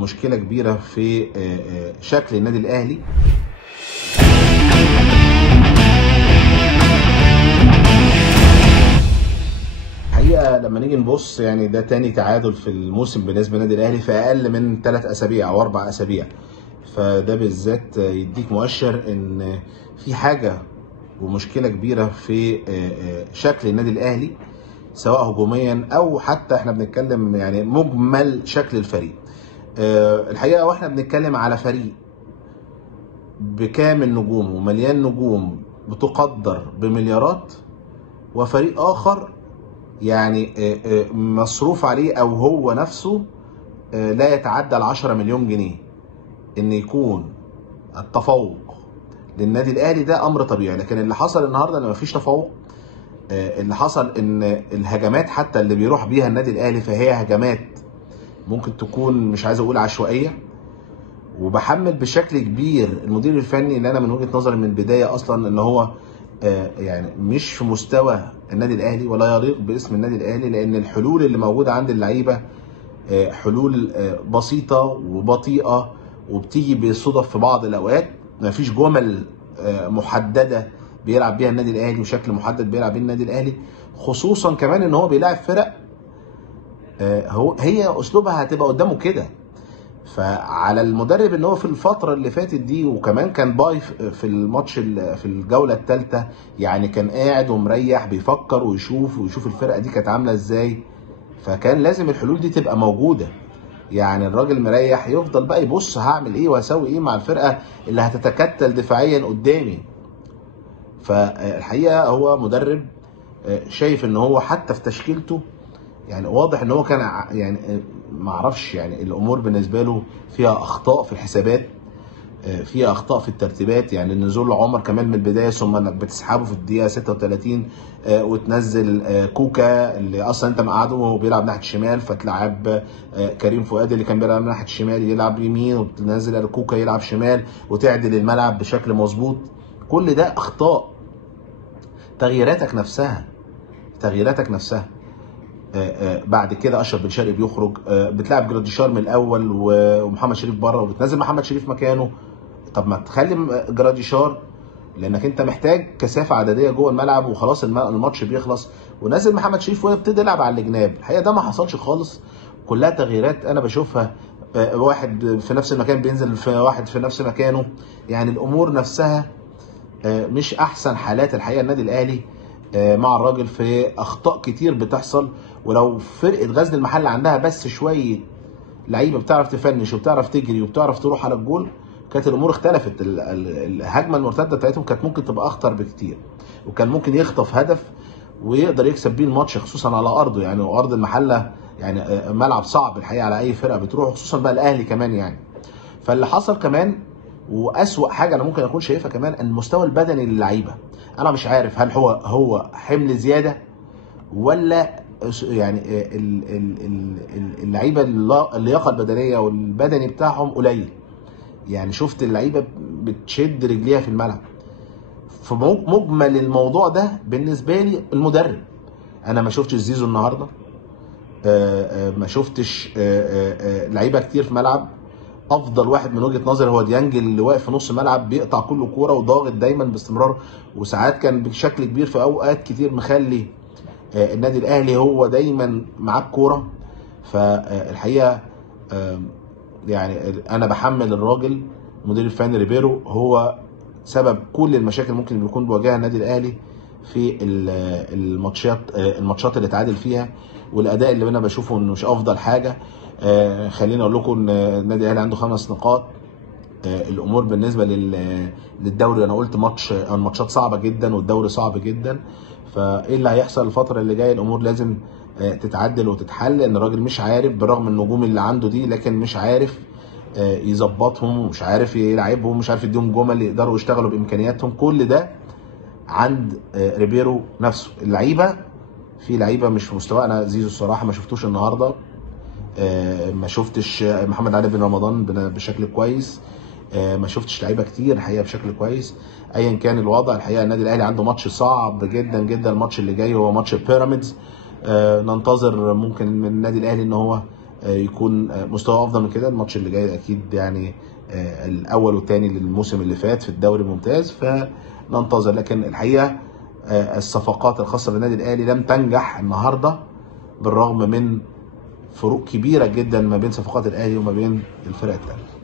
مشكلة كبيرة في شكل النادي الأهلي. الحقيقة لما نيجي نبص يعني ده تاني تعادل في الموسم بالنسبة للنادي الأهلي في أقل من 3 أسابيع أو 4 أسابيع، فده بالذات يديك مؤشر إن في حاجة ومشكلة كبيرة في شكل النادي الأهلي سواء هجوميا أو حتى احنا بنتكلم يعني مجمل شكل الفريق. الحقيقة واحنا بنتكلم على فريق بكامل نجوم ومليان نجوم بتقدر بمليارات، وفريق آخر يعني مصروف عليه او هو نفسه لا يتعدى ال10 مليون جنيه، ان يكون التفوق للنادي الاهلي ده امر طبيعي. لكن اللي حصل النهارده ان مفيش تفوق. اللي حصل ان الهجمات حتى اللي بيروح بيها النادي الاهلي فهي هجمات ممكن تكون مش عايز اقول عشوائيه، وبحمل بشكل كبير المدير الفني اللي انا من وجهه نظري من البدايه اصلا ان هو يعني مش في مستوى النادي الاهلي ولا يليق باسم النادي الاهلي، لان الحلول اللي موجوده عند اللعيبه حلول بسيطه وبطيئه وبتيجي بالصدف في بعض الاوقات. مفيش جمل محدده بيلعب بيها النادي الاهلي وشكل محدد بيلعب بيه النادي الاهلي، خصوصا كمان ان هو بيلاعب فرق هي اسلوبها هتبقى قدامه كده. فعلى المدرب ان هو في الفتره اللي فاتت دي، وكمان كان باي في الماتش في الجوله الثالثه، يعني كان قاعد ومريح بيفكر ويشوف الفرقه دي كانت عامله ازاي، فكان لازم الحلول دي تبقى موجوده. يعني الراجل مريح يفضل بقى يبص هعمل ايه وهسوي ايه مع الفرقه اللي هتتكتل دفاعيا قدامي. فالحقيقه هو مدرب شايف ان هو حتى في تشكيلته يعني واضح ان هو كان يعني ما اعرفش يعني الامور بالنسبه له فيها اخطاء في الحسابات، فيها اخطاء في الترتيبات. يعني نزول عمر كمان من البدايه ثم انك بتسحبه في الدقيقه 36 وتنزل كوكا اللي اصلا انت مقعده وهو بيلعب ناحيه الشمال، فتلعب كريم فؤاد اللي كان بيلعب ناحيه الشمال يلعب يمين، وتنزل كوكا يلعب شمال وتعدل الملعب بشكل مظبوط. كل ده اخطاء. تغييراتك نفسها بعد كده اشرف بن شرقي بيخرج، بتلعب جراديشار من الاول ومحمد شريف بره وبتنزل محمد شريف مكانه. طب ما تخلي جراديشار لانك انت محتاج كثافه عدديه جوه الملعب وخلاص الماتش بيخلص، ونزل محمد شريف وابتدي يلعب على الجناب. الحقيقه ده ما حصلش خالص، كلها تغييرات انا بشوفها واحد في نفس المكان بينزل في واحد في نفس مكانه. يعني الامور نفسها مش احسن حالات الحقيقه النادي الاهلي مع الراجل، في اخطاء كتير بتحصل. ولو فرقه غزل المحله عندها بس شويه لعيبه بتعرف تفنش وبتعرف تجري وبتعرف تروح على الجول كانت الامور اختلفت. الهجمه المرتده بتاعتهم كانت ممكن تبقى اخطر بكتير، وكان ممكن يخطف هدف ويقدر يكسب بيه الماتش، خصوصا على ارضه. يعني ارض المحله يعني ملعب صعب الحقيقه على اي فرقه بتروح، خصوصا بقى الاهلي كمان يعني. فاللي حصل كمان واسوأ حاجه انا ممكن اكون شايفها كمان المستوى البدني للعيبه. انا مش عارف هل هو حمل زياده ولا يعني اللعيبه اللياقه البدنيه والبدني بتاعهم قليل. يعني شفت اللعيبه بتشد رجليها في الملعب. في مجمل الموضوع ده بالنسبه لي المدرب، انا ما شفتش زيزو النهارده، ما شفتش لعيبه كتير في ملعب. افضل واحد من وجهه نظري هو ديانج اللي واقف في نص الملعب بيقطع كل كوره وضاغط دايما باستمرار، وساعات كان بشكل كبير في اوقات كتير مخلي النادي الاهلي هو دايما معاه الكوره. فالحقيقه يعني انا بحمل الراجل المدير الفني ريبيرو هو سبب كل المشاكل ممكن بيكون بيواجهها النادي الاهلي في الماتشات اللي اتعادل فيها، والاداء اللي انا بشوفه انه مش افضل حاجه. خليني اقول لكم ان النادي الاهلي عنده 5 نقاط. الامور بالنسبه للدوري انا قلت الماتشات صعبه جدا والدوري صعب جدا. فايه اللي هيحصل الفتره اللي جايه؟ الامور لازم تتعدل وتتحل، لان الراجل مش عارف برغم النجوم اللي عنده دي، لكن مش عارف يظبطهم ومش عارف يلعبهم، مش عارف يديهم جمل يقدروا يشتغلوا بامكانياتهم. كل ده عند ريبيرو نفسه. اللعيبه في لعيبه مش في مستوى. انا زيزو الصراحه ما شفتوش النهارده، ما شفتش محمد علي بن رمضان بشكل كويس، ما شفتش لعيبه كتير الحقيقه بشكل كويس. ايا كان الوضع الحقيقه النادي الاهلي عنده ماتش صعب جدا جدا. الماتش اللي جاي هو ماتش بيراميدز. ننتظر ممكن من النادي الاهلي ان هو يكون مستوى افضل من كده. الماتش اللي جاي اكيد يعني الاول والثاني للموسم اللي فات في الدوري الممتاز، فننتظر. لكن الحقيقه الصفقات الخاصه بالنادي الاهلي لم تنجح النهارده، بالرغم من فروق كبيره جدا ما بين صفقات الاهلي وما بين الفرق الثانيه.